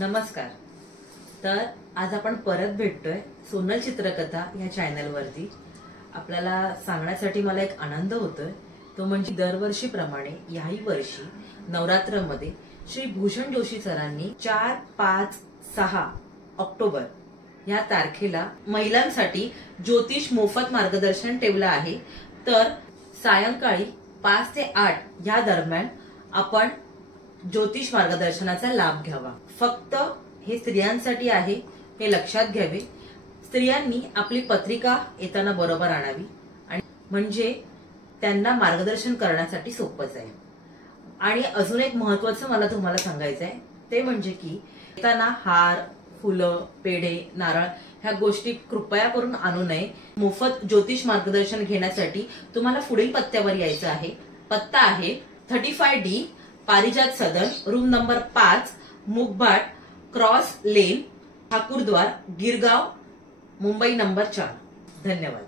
नमस्कार। तर आज आपण परत भेटतोय सोनल चित्रकथा या चॅनलवरती। आपल्याला सांगण्यासाठी मला एक आनंद होतोय, तो म्हणजे दरवर्षीप्रमाणे याही वर्षी नवरात्रमध्ये श्री भूषण जोशी सरांनी 4, 5, 6 ऑक्टोबर या तारखेला महिलांसाठी ज्योतिष मोफत मार्गदर्शन ठेवलं आहे। तर सायंकाळी 5 ते 8 या दरम्यान आपण ज्योतिष मार्गदर्शनाचा लाभ घ्यावा। फक्त हे स्त्रियांसाठी आहे, हे लक्षात घ्यावे। स्त्रियांनी आपली पत्रिका येताना बरोबर आणावी आणि म्हणजे त्यांना मार्गदर्शन करण्यासाठी सोपं जाईल। आणि अजून एक महत्त्वाचं मला तुम्हाला सांगायचं आहे, ते म्हणजे की येताना हार, फुलं, पेढे, नारळ ह्या गोष्टी कृपया करून आणू नये। मोफत ज्योतिष मार्गदर्शन घेण्यासाठी तुम्हाला पुढील पत्त्यावर यायचं आहे। पत्ता आहे 35D पारिजात सदन, रूम नंबर 5, मुगभाट क्रॉस लेन, ठाकूरद्वार, गिरगाव, मुंबई नंबर 4। धन्यवाद।